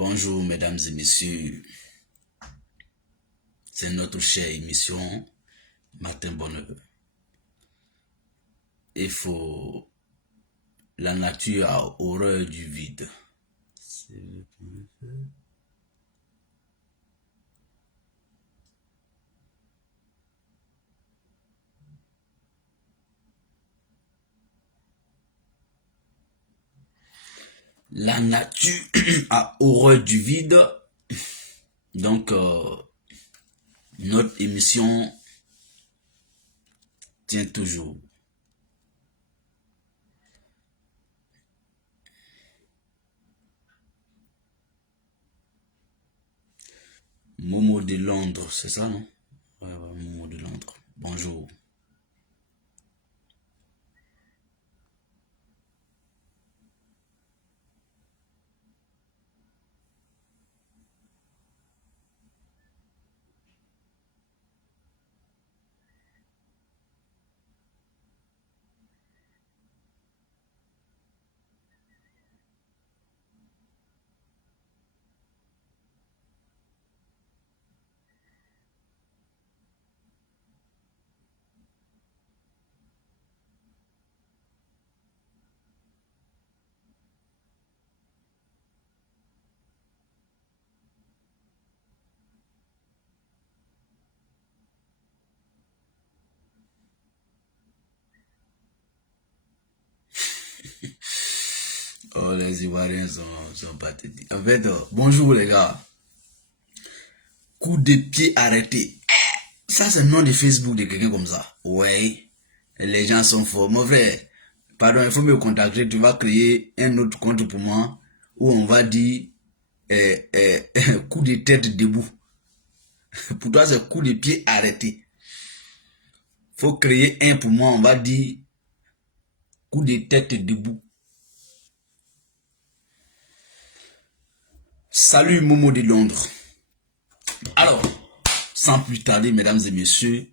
Bonjour mesdames et messieurs, c'est notre chère émission Matin Bonheur. La nature a horreur du vide. La nature a horreur du vide. Donc, notre émission tient toujours. Momo de Londres, c'est ça, non? Ouais, Momo de Londres. Bonjour. Oh, les Ivoiriens sont pathétiques. En fait, bonjour les gars. Coup de pied arrêté. Ça, c'est le nom de Facebook de quelqu'un comme ça. Ouais. Les gens sont forts. Mon frère, pardon, il faut me contacter. Tu vas créer un autre compte pour moi où on va dire coup de tête debout. Pour toi, c'est coup de pied arrêté. Faut créer un pour moi. On va dire coup de tête debout. Salut Momo de Londres. Alors, sans plus tarder, mesdames et messieurs,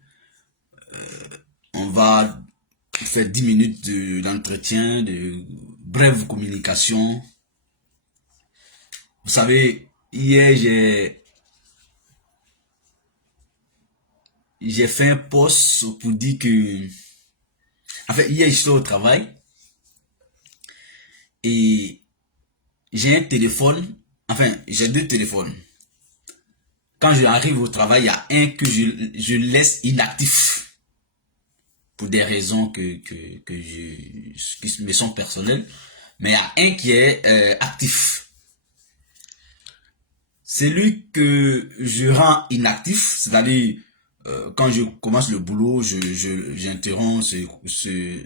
on va faire 10 minutes d'entretien, de brève communication. Vous savez, hier, j'ai fait un post pour dire que... En fait, hier, je suis au travail et j'ai un téléphone. Enfin, j'ai deux téléphones. Quand j'arrive au travail, il y a un que je laisse inactif pour des raisons qui me sont personnelles. Mais il y a un qui est actif. Celui que je rends inactif, c'est-à-dire quand je commence le boulot, j'interromps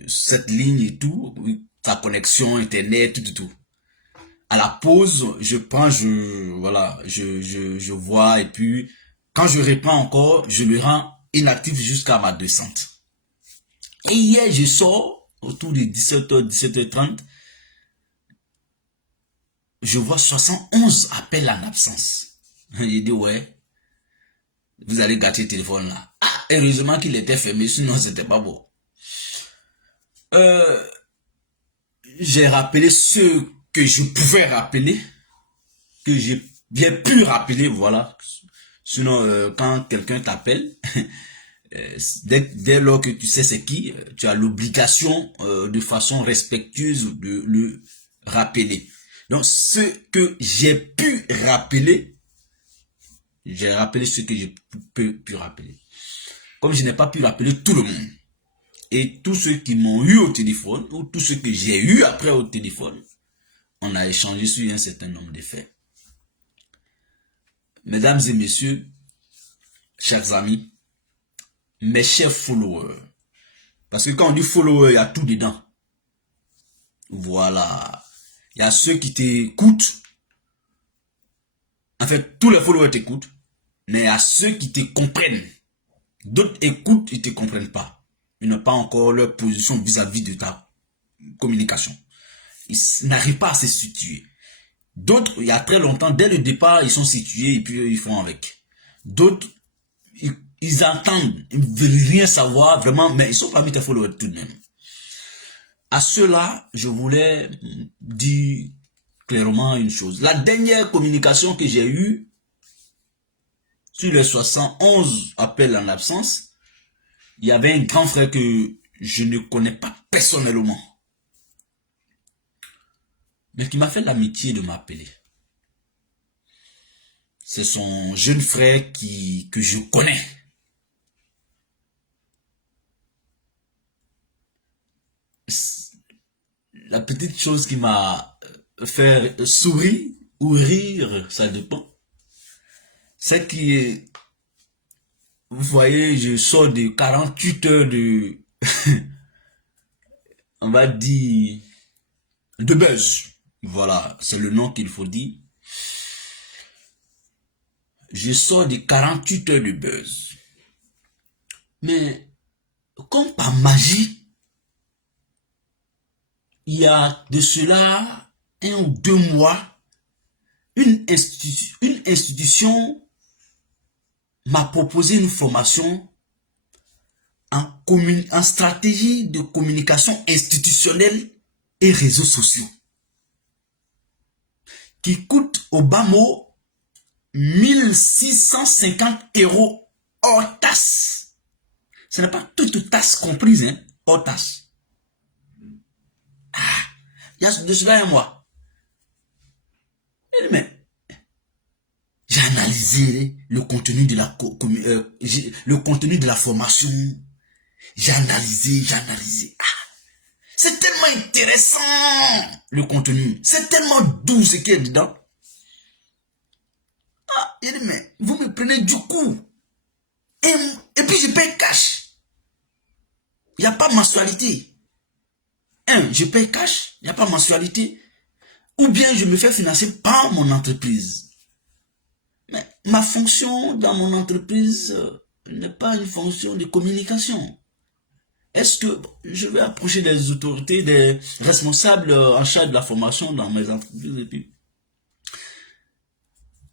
cette ligne et tout, sa connexion, internet, tout. À la pause, je prends, je vois et puis quand je réponds encore, je le rends inactif jusqu'à ma descente. Et hier, je sors autour de 17h, 17h30. Je vois 71 appels en absence. J'ai dit, ouais, vous allez gâter le téléphone là. Ah, heureusement qu'il était fermé, sinon c'était pas beau. J'ai rappelé ceux que je pouvais rappeler, que j'ai bien pu rappeler, voilà. Sinon, quand quelqu'un t'appelle, dès lors que tu sais c'est qui, tu as l'obligation de façon respectueuse de le rappeler. Donc, ce que j'ai pu rappeler, j'ai rappelé ce que j'ai pu rappeler. Comme je n'ai pas pu rappeler tout le monde, et tous ceux qui m'ont eu au téléphone, ou tous ceux que j'ai eu après au téléphone, on a échangé sur un certain nombre de faits. Mesdames et messieurs, chers amis, mes chers followers, parce que quand on dit followers, il y a tout dedans. Voilà. Il y a ceux qui t'écoutent. En fait, tous les followers t'écoutent, mais il y a ceux qui te comprennent. D'autres écoutent, ils ne te comprennent pas. Ils n'ont pas encore leur position vis-à-vis de ta communication. Ils n'arrivent pas à se situer. D'autres, il y a très longtemps, dès le départ, ils sont situés et puis ils font avec. D'autres, ils entendent, ils ne veulent rien savoir vraiment, mais ils sont parmi tes followers tout de même. À cela, je voulais dire clairement une chose. La dernière communication que j'ai eue, sur les 71 appels en absence, il y avait un grand frère que je ne connais pas personnellement, mais qui m'a fait l'amitié de m'appeler. C'est son jeune frère que je connais. La petite chose qui m'a fait sourire ou rire, ça dépend, c'est que, vous voyez, je sors de 48 heures de, on va dire, de buzz. Voilà, c'est le nom qu'il faut dire. Je sors de 48 heures de buzz. Mais, comme par magie, il y a de cela 1 ou 2 mois, une institution m'a proposé une formation en stratégie de communication institutionnelle et réseaux sociaux, qui coûte au bas mot 1650 € hors taxe. Ce n'est pas toute taxe comprise, hein, hors taxe. Ah, il y a de cela un mois. Mais j'ai analysé le contenu de la formation. J'ai analysé. Ah, c'est tellement intéressant, le contenu. C'est tellement doux ce qu'il y a dedans. Ah, il dit, mais vous me prenez du coup. Et puis je paye cash. Il n'y a pas mensualité. Je paye cash, il n'y a pas mensualité. Ou bien je me fais financer par mon entreprise. Mais ma fonction dans mon entreprise n'est pas une fonction de communication. Est-ce que je vais approcher des autorités, des responsables en charge de la formation dans mes entreprises et puis...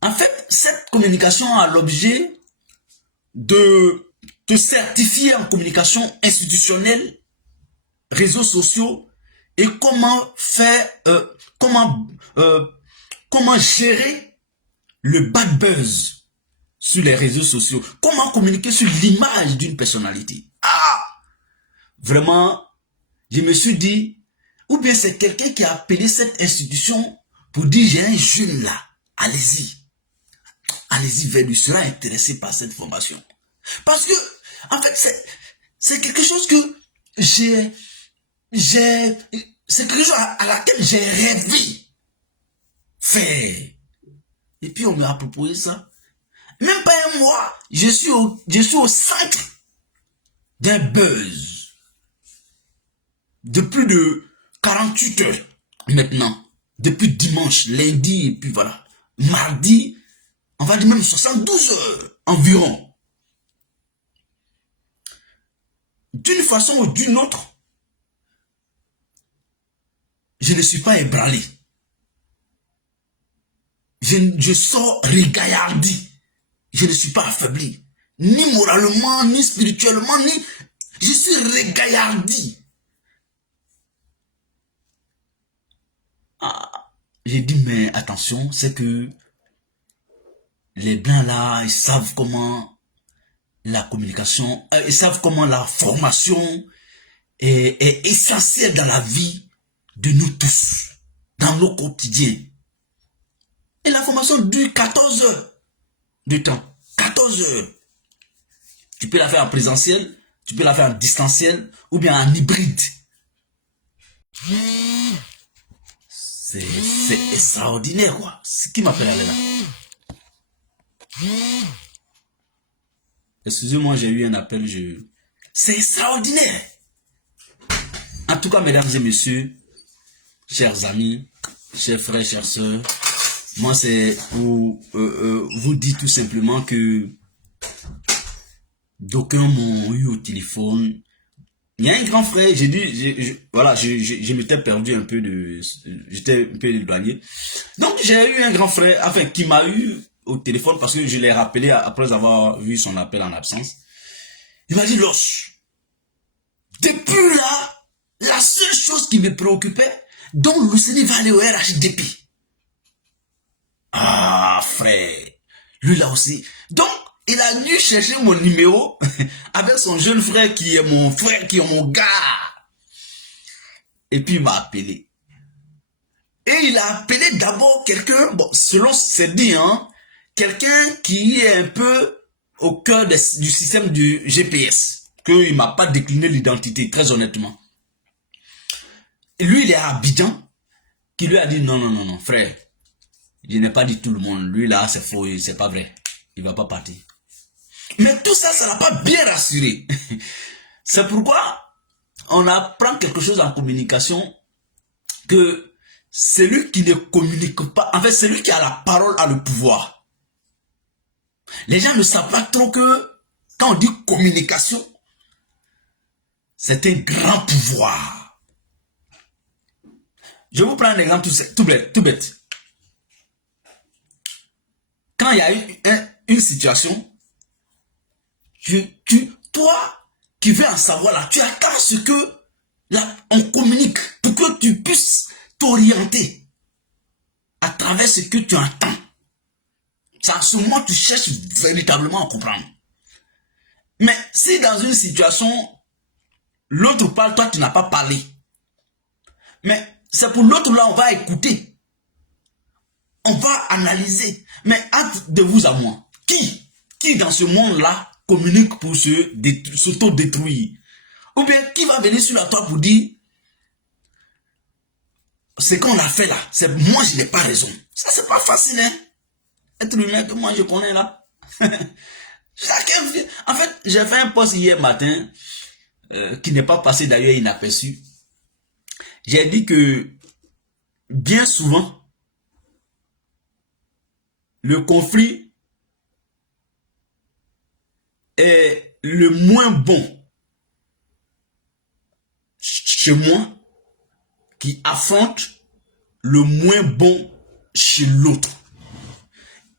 En fait, cette communication a l'objet de te certifier en communication institutionnelle, réseaux sociaux, et comment faire, comment gérer le bad buzz sur les réseaux sociaux, comment communiquer sur l'image d'une personnalité. Ah, vraiment, je me suis dit, ou bien c'est quelqu'un qui a appelé cette institution pour dire j'ai un jeune là, allez-y vers lui, sera intéressé par cette formation. Parce que, en fait, c'est quelque chose que c'est quelque chose à laquelle j'ai rêvé faire. Et puis on m'a proposé ça. Même pas un mois, je suis au centre d'un buzz de plus de 48 heures maintenant. Depuis dimanche, lundi, et puis voilà. Mardi, on va dire même 72 heures environ. D'une façon ou d'une autre, je ne suis pas ébranlé. Je sors régaillardi. Je ne suis pas affaibli. Ni moralement, ni spirituellement, ni... Je suis régaillardi. Ah, j'ai dit, mais attention, c'est que les Blancs là, ils savent comment la communication, ils savent comment la formation est essentielle dans la vie de nous tous, dans nos quotidiens. Et la formation dure 14 heures de temps. 14 heures. Tu peux la faire en présentiel, tu peux la faire en distanciel ou bien en hybride. C'est extraordinaire, quoi. C'est qui m'appelle là? Excusez-moi, j'ai eu un appel. C'est extraordinaire. En tout cas, mesdames et messieurs, chers amis, chers frères, chères sœurs, moi, c'est pour vous dire tout simplement que d'aucuns m'ont eu au téléphone. Il y a un grand frère, j'ai dit, voilà, je m'étais perdu un peu j'étais un peu éloigné. Donc, j'ai eu un grand frère, enfin, qui m'a eu au téléphone parce que je l'ai rappelé après avoir vu son appel en absence. Il m'a dit, Loche, depuis là, la seule chose qui me préoccupait, donc Lucini va aller au RHDP. Ah, frère. Lui là aussi. Donc, il a dû chercher mon numéro avec son jeune frère qui est mon frère, qui est mon gars. Et puis il m'a appelé. Et il a appelé d'abord quelqu'un, bon, selon ses dit, hein, quelqu'un qui est un peu au cœur du système du GPS. Qu'il ne m'a pas décliné l'identité, très honnêtement. Et lui, il est à Abidjan, qui lui a dit non, non, non, non, frère. Je n'ai pas dit tout le monde. Lui là, c'est faux, c'est pas vrai. Il va pas partir. Mais tout ça, ça l'a pas bien rassuré. C'est pourquoi on apprend quelque chose en communication, que celui qui ne communique pas, en fait, celui qui a la parole a le pouvoir. Les gens ne savent pas trop que quand on dit communication, c'est un grand pouvoir. Je vous prends un exemple tout bête. Quand il y a une situation, toi qui veux en savoir là, tu attends ce que là, on communique pour que tu puisses t'orienter à travers ce que tu entends. C'est en ce moment que tu cherches véritablement à comprendre. Mais si dans une situation, l'autre parle, toi tu n'as pas parlé. Mais c'est pour l'autre là, on va écouter. On va analyser. Mais entre de vous à moi, qui dans ce monde-là communique pour s'auto-détruire? Ou bien qui va venir sur la toile pour dire ce qu'on a fait là, c'est moi je n'ai pas raison. Ça c'est pas facile, hein. Être humain que moi je connais là. Chacun, en fait, j'ai fait un post hier matin qui n'est pas passé d'ailleurs inaperçu. J'ai dit que bien souvent, le conflit est le moins bon chez moi qui affronte le moins bon chez l'autre.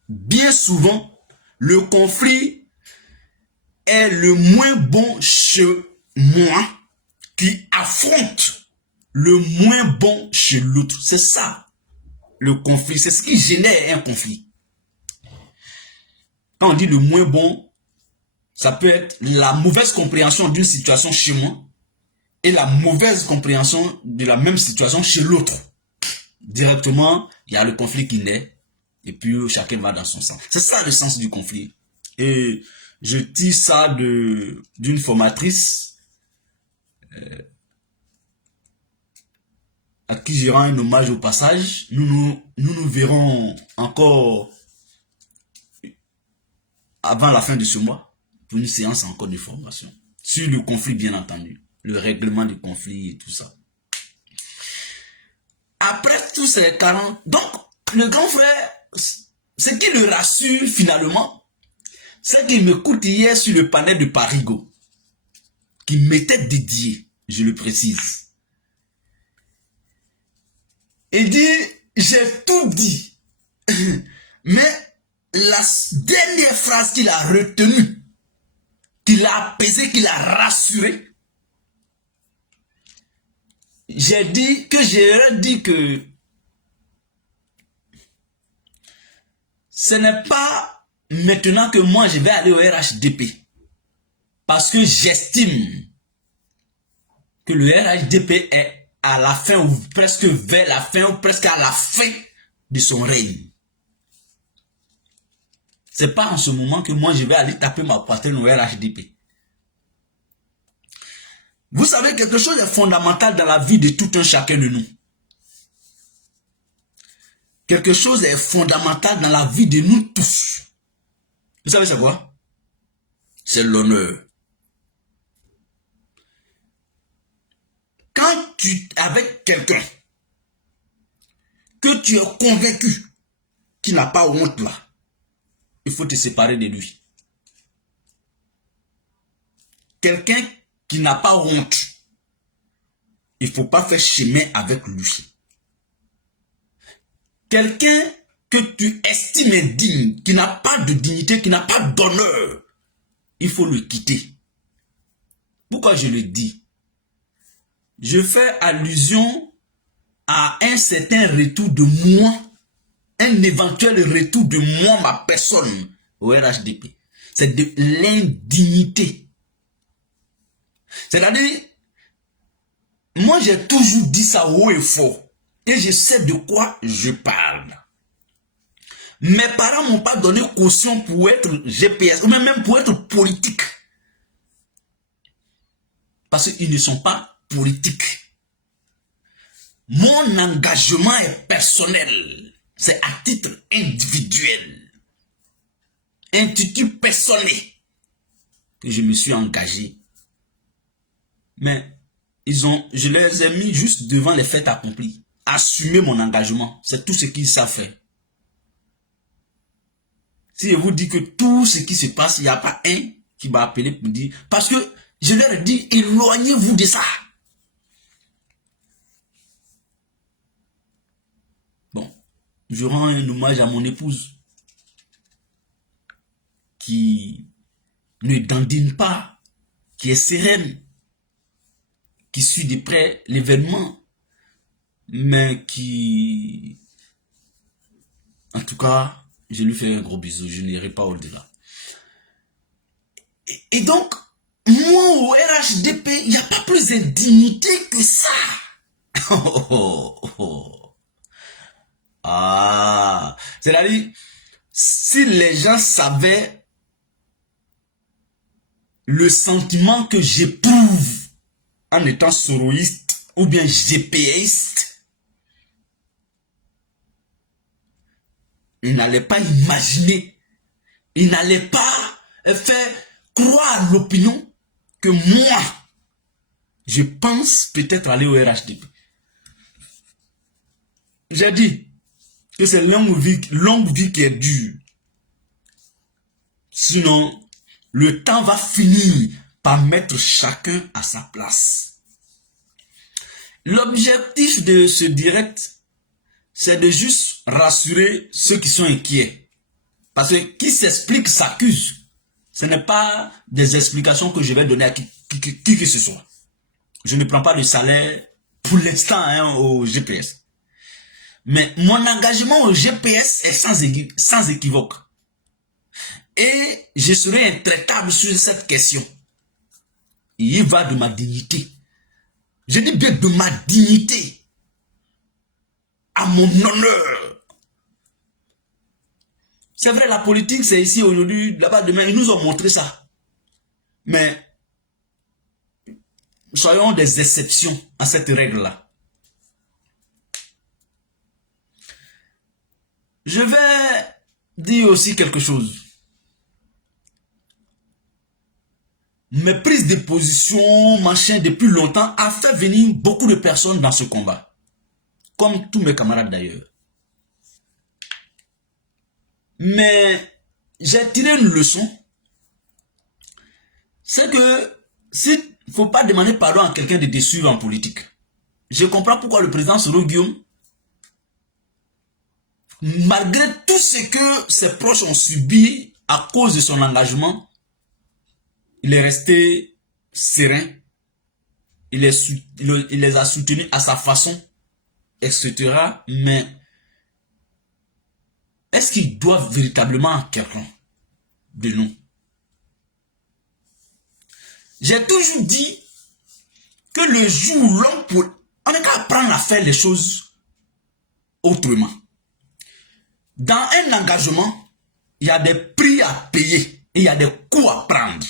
Bien souvent, le conflit est le moins bon chez moi qui affronte le moins bon chez l'autre. C'est ça, le conflit. C'est ce qui génère un conflit. Quand on dit le moins bon, ça peut être la mauvaise compréhension d'une situation chez moi et la mauvaise compréhension de la même situation chez l'autre. Directement, il y a le conflit qui naît et puis chacun va dans son sens. C'est ça le sens du conflit. Et je tire ça d'une formatrice à qui je rends un hommage au passage. Nous verrons encore avant la fin de ce mois pour une séance encore de formation sur le conflit, bien entendu, le règlement du conflit et tout ça. Après tous ces 40, donc le grand frère, ce qui le rassure finalement, c'est qu'il m'écoute hier sur le panel de Parigo, qui m'était dédié, je le précise. Il dit, j'ai tout dit, mais la dernière phrase qu'il a retenue, qu'il a apaisé, qu'il a rassuré, j'ai dit que ce n'est pas maintenant que moi je vais aller au RHDP. Parce que j'estime que le RHDP est à la fin ou presque vers la fin ou presque à la fin de son règne. C'est pas en ce moment que moi je vais aller taper ma poitrine au RHDP. Vous savez, quelque chose est fondamental dans la vie de tout un chacun de nous. Quelque chose est fondamental dans la vie de nous tous. Vous savez c'est quoi? C'est l'honneur. Quand tu es avec quelqu'un que tu es convaincu qu'il n'a pas honte là, il faut te séparer de lui. Quelqu'un qui n'a pas honte, il ne faut pas faire chemin avec lui. Quelqu'un que tu estimes indigne, qui n'a pas de dignité, qui n'a pas d'honneur, il faut le quitter. Pourquoi je le dis? Je fais allusion à un certain retour de moi un éventuel retour de moi, ma personne, au RHDP. C'est de l'indignité. C'est-à-dire, moi j'ai toujours dit ça haut et fort. Et je sais de quoi je parle. Mes parents ne m'ont pas donné caution pour être GPS, ou même pour être politique. Parce qu'ils ne sont pas politiques. Mon engagement est personnel. C'est à titre individuel. Intitut personnel que je me suis engagé. Mais je les ai mis juste devant les faits accomplis. Assumer mon engagement, c'est tout ce qu'ils savent faire. Si je vous dis que tout ce qui se passe, il n'y a pas un qui va appeler pour dire... Parce que je leur ai dit, éloignez-vous de ça. Bon, je rends un hommage à mon épouse qui ne dandine pas, qui est sereine, qui suit de près l'événement, mais qui... En tout cas, je lui fais un gros bisou, je n'irai pas au-delà. Et donc, moi au RHDP, il n'y a pas plus d'indignité que ça. Ah, c'est-à-dire, si les gens savaient le sentiment que j'éprouve en étant soroïste ou bien GPiste, ils n'allaient pas imaginer, ils n'allaient pas faire croire à l'opinion que moi, je pense peut-être aller au RHDP. J'ai dit que c'est longue vie qui est dure. Sinon, le temps va finir par mettre chacun à sa place. L'objectif de ce direct, c'est de juste rassurer ceux qui sont inquiets. Parce que qui s'explique s'accuse. Ce n'est pas des explications que je vais donner à qui que ce soit. Je ne prends pas de salaire pour l'instant au GPS. Mais mon engagement au GPS est sans équivoque. Et je serai intraitable sur cette question. Il y va de ma dignité. Je dis bien de ma dignité. À mon honneur. C'est vrai, la politique, c'est ici aujourd'hui, là-bas demain. Ils nous ont montré ça. Mais soyons des exceptions à cette règle-là. Je vais dire aussi quelque chose. Mes prises de position, machin, depuis longtemps, a fait venir beaucoup de personnes dans ce combat. Comme tous mes camarades d'ailleurs. Mais j'ai tiré une leçon. C'est que s'il ne faut pas demander pardon à quelqu'un de déçu en politique. Je comprends pourquoi le président Soro Guillaume, malgré tout ce que ses proches ont subi à cause de son engagement, il est resté serein. Il les a soutenus à sa façon, etc. Mais est-ce qu'il doit véritablement à quelqu'un de nous? J'ai toujours dit que le jour où l'homme peut... On n'est qu'à apprendre à faire les choses autrement. Dans un engagement, il y a des prix à payer et il y a des coûts à prendre.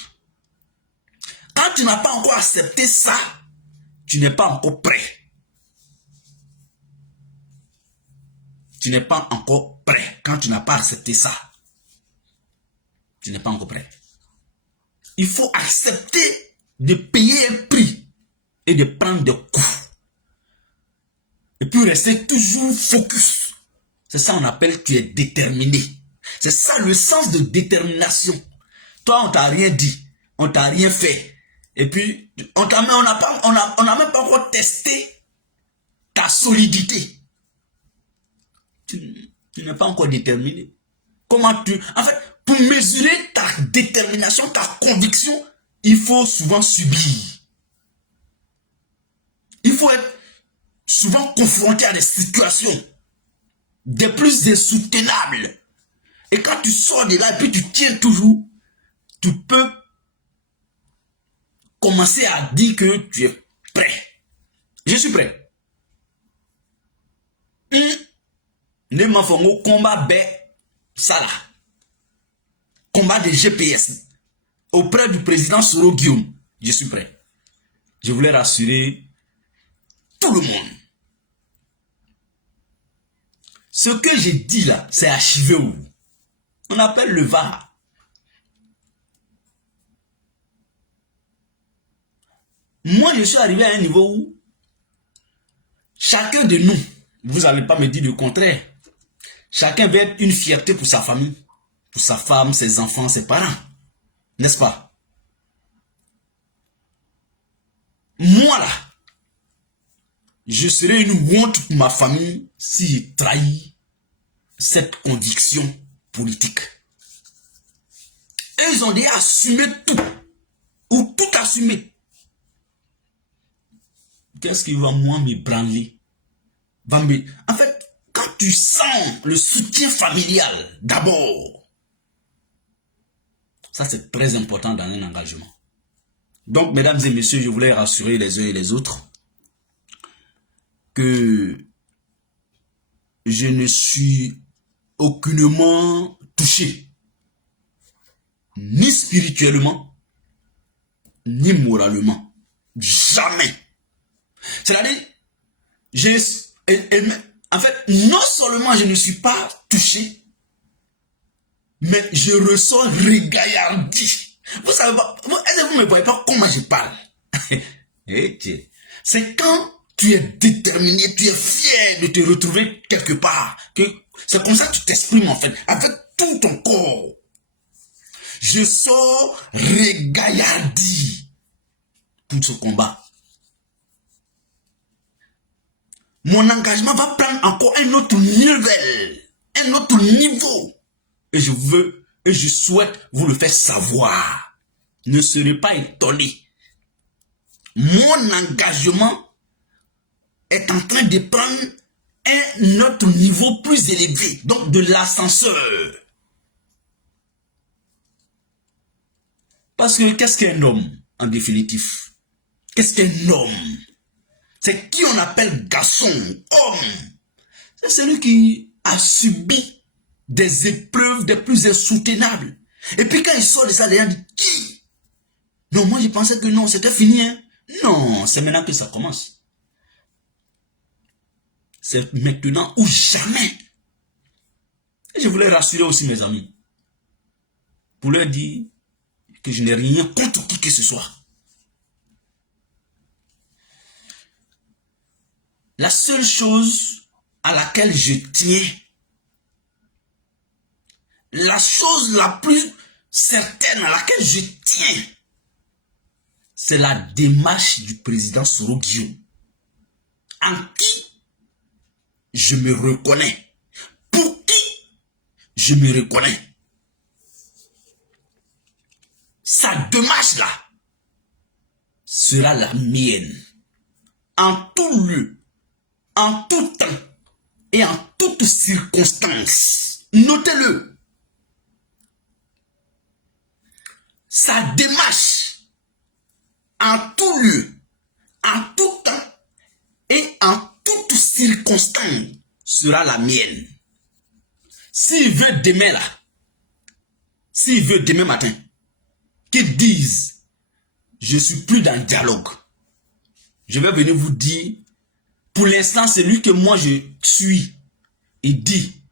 Quand tu n'as pas encore accepté ça, tu n'es pas encore prêt. Tu n'es pas encore prêt. Quand tu n'as pas accepté ça, tu n'es pas encore prêt. Il faut accepter de payer un prix et de prendre des coups. Et puis rester toujours focus. C'est ça qu'on appelle tu es déterminé. C'est ça le sens de détermination. Toi, on t'a rien dit. On t'a rien fait. Et puis, on n'a même pas encore testé ta solidité. Tu n'es pas encore déterminé. Comment tu... En fait, pour mesurer ta détermination, ta conviction, il faut souvent subir. Il faut être souvent confronté à des situations des plus insoutenables. Et quand tu sors de là et puis tu tiens toujours, tu peux commencer à dire que tu es prêt. Je suis prêt. Ne m'en font combat B, ça là. Combat de GPS auprès du président Soro Guillaume. Je suis prêt. Je voulais rassurer tout le monde. Ce que j'ai dit là, c'est archivé où? On appelle le VAR. Moi, je suis arrivé à un niveau où chacun de nous, vous n'allez pas me dire le contraire, chacun veut être une fierté pour sa famille, pour sa femme, ses enfants, ses parents. N'est-ce pas? Moi là, je serai une honte pour ma famille si j'ai trahi cette conviction politique. Et ils ont déjà assumé tout, ou tout assumé. Qu'est-ce qui va moi me branler? En fait, quand tu sens le soutien familial, d'abord, ça c'est très important dans un engagement. Donc, mesdames et messieurs, je voulais rassurer les uns et les autres que je ne suis aucunement touché, ni spirituellement, ni moralement. Jamais. C'est-à-dire, en fait, non seulement je ne suis pas touché, mais je ressens régaillardi. Vous savez pas, est-ce que vous ne me voyez pas comment je parle? C'est quand tu es déterminé, tu es fier de te retrouver quelque part, que c'est comme ça que tu t'exprimes en fait, avec tout ton corps. Je sors régaillardi pour ce combat. Mon engagement va prendre encore un autre niveau. Et je veux, et je souhaite vous le faire savoir. Ne serez pas étonnés. Mon engagement est en train de prendre un autre niveau plus élevé, donc de l'ascenseur. Parce que qu'est-ce qu'un homme, en définitif? Qu'est-ce qu'un homme? C'est qui on appelle garçon, homme. C'est celui qui a subi des épreuves des plus insoutenables. Et puis quand il sort de ça, les gens disent, qui? Non, moi je pensais que non, c'était fini. Hein? Non, c'est maintenant que ça commence. C'est maintenant ou jamais. Et je voulais rassurer aussi mes amis. Pour leur dire que je n'ai rien contre qui que ce soit. La seule chose à laquelle je tiens, la chose la plus certaine à laquelle je tiens, c'est la démarche du président Soro Guillaume, en qui je me reconnais, pour qui je me reconnais. Sa démarche là sera la mienne, en tout lieu, en tout temps et en toutes circonstances. Notez-le. Sa démarche, en tout lieu, en tout temps et en toutes circonstances, sera la mienne. S'il veut demain là, s'il veut demain matin, qu'il dise, je suis plus dans le dialogue, je vais venir vous dire, pour l'instant, c'est lui que moi je suis. Il dit,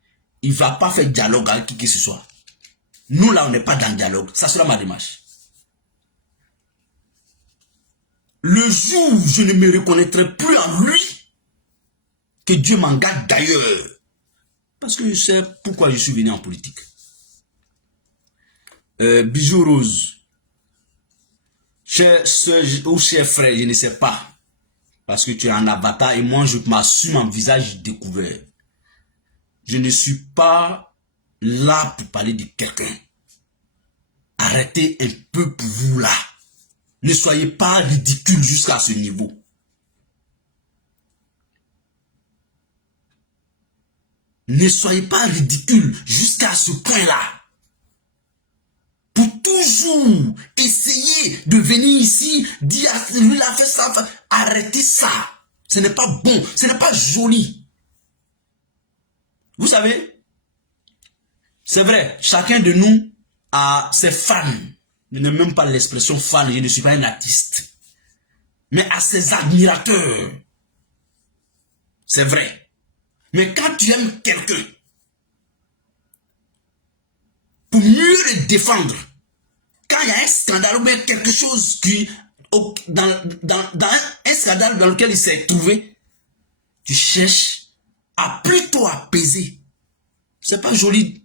il ne va pas faire dialogue avec qui que ce soit. Nous là, on n'est pas dans le dialogue. Ça sera ma démarche. Le jour où je ne me reconnaîtrai plus en lui, que Dieu m'en garde d'ailleurs. Parce que je sais pourquoi je suis venu en politique. Bijou Rose. Cher soeur ou cher frère, je ne sais pas. Parce que tu es un avatar et moi je m'assume en visage découvert. Je ne suis pas là pour parler de quelqu'un. Arrêtez un peu pour vous là. Ne soyez pas ridicule jusqu'à ce niveau. Ne soyez pas ridicule jusqu'à ce point-là. Pour toujours essayer de venir ici, dire lui a fait ça, arrêtez ça. Ce n'est pas bon, ce n'est pas joli. Vous savez, c'est vrai, chacun de nous a ses fans. Je n'aime même pas l'expression fan, je ne suis pas un artiste. Mais à ses admirateurs. C'est vrai. Mais quand tu aimes quelqu'un, pour mieux le défendre, quand il y a un scandale ou bien quelque chose qui, dans un scandale dans lequel il s'est trouvé, tu cherches à plutôt apaiser. C'est pas joli.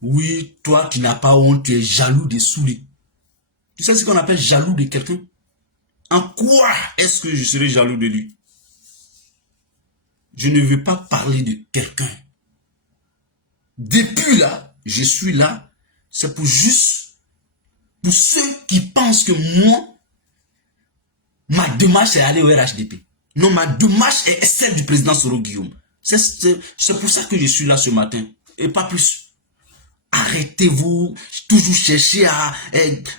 Oui, toi qui n'as pas honte, tu es jaloux des souliers. Tu sais ce qu'on appelle jaloux de quelqu'un? En quoi est-ce que je serais jaloux de lui? Je ne veux pas parler de quelqu'un. Depuis là, je suis là, c'est pour juste, pour ceux qui pensent que moi, ma démarche est aller au RHDP. Non, ma démarche est celle du président Soro Guillaume. C'est pour ça que je suis là ce matin, et pas plus. Arrêtez-vous, toujours chercher à,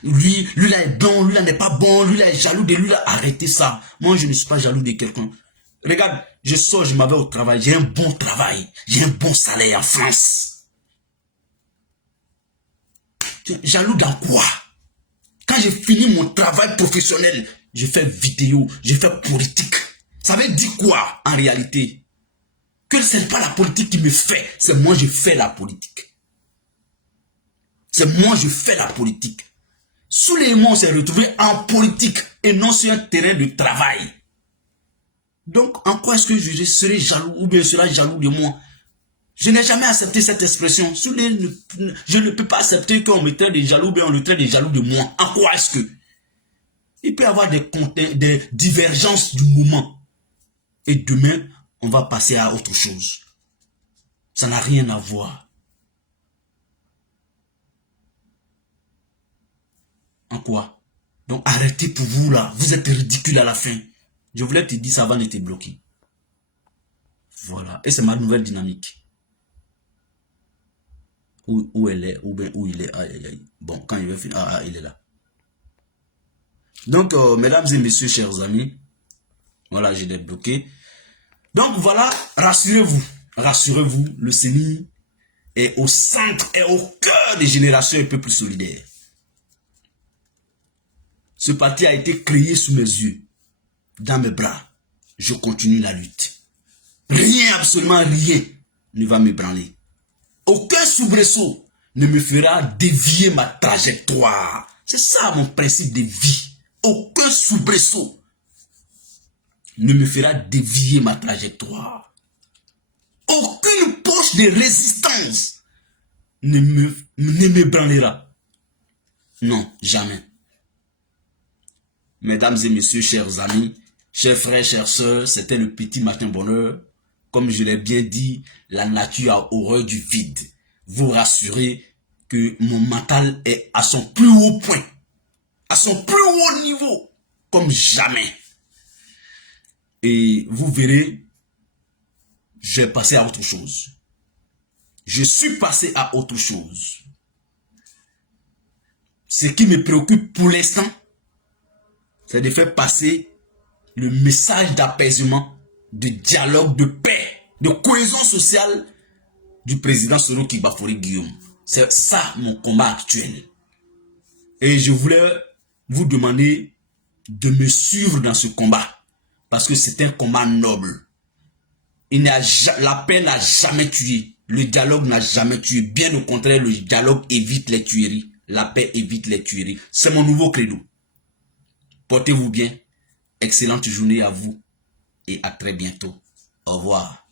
lui là est bon, lui là n'est pas bon, lui là est jaloux de lui là, arrêtez ça. Moi, je ne suis pas jaloux de quelqu'un. Regarde, je sors, je m'en vais au travail, j'ai un bon travail, j'ai un bon salaire en France. Jaloux dans quoi? Quand j'ai fini mon travail professionnel, je fais vidéo, je fais politique. Ça veut dire quoi en réalité? Que ce n'est pas la politique qui me fait, c'est moi je fais la politique. C'est moi je fais la politique. Souleymane s'est retrouvé en politique et non sur un terrain de travail. Donc, en quoi est-ce que je serai jaloux ou bien sera jaloux de moi? Je n'ai jamais accepté cette expression. Je ne peux pas accepter qu'on me traite de jaloux ou bien on le traite de jaloux de moi. En quoi est-ce que? Il peut y avoir des divergences du moment. Et demain, on va passer à autre chose. Ça n'a rien à voir. En quoi? Donc arrêtez pour vous là. Vous êtes ridicule à la fin. Je voulais te dire ça avant de te bloquer. Voilà. Et c'est ma nouvelle dynamique. Où elle est, ou bien où il est. Aïe, aïe, aïe. Bon, quand il va finir, il est là. Donc, mesdames et messieurs, chers amis, voilà, je l'ai bloqué. Donc voilà, rassurez-vous. Rassurez-vous, le CENI est au centre et au cœur des générations et peuples solidaires. Ce parti a été créé sous mes yeux, dans mes bras. Je continue la lutte. Rien, absolument rien, ne va m'ébranler. Aucun soubresaut ne me fera dévier ma trajectoire. C'est ça mon principe de vie. Aucun soubresaut ne me fera dévier ma trajectoire. Aucune poche de résistance ne m'ébranlera. Non, jamais. Mesdames et messieurs, chers amis, chers frères, chères sœurs, c'était le petit matin bonheur. Comme je l'ai bien dit, la nature a horreur du vide. Vous rassurez que mon mental est à son plus haut point, à son plus haut niveau, comme jamais. Et vous verrez, je vais passer à autre chose. Je suis passé à autre chose. Ce qui me préoccupe pour l'instant, c'est de faire passer le message d'apaisement, de dialogue, de paix, de cohésion sociale du président Soro Kibafori Guillaume. C'est ça mon combat actuel. Et je voulais vous demander de me suivre dans ce combat. Parce que c'est un combat noble. La paix n'a jamais tué. Le dialogue n'a jamais tué. Bien au contraire, le dialogue évite les tueries. La paix évite les tueries. C'est mon nouveau credo. Portez-vous bien. Excellente journée à vous. Et à très bientôt. Au revoir.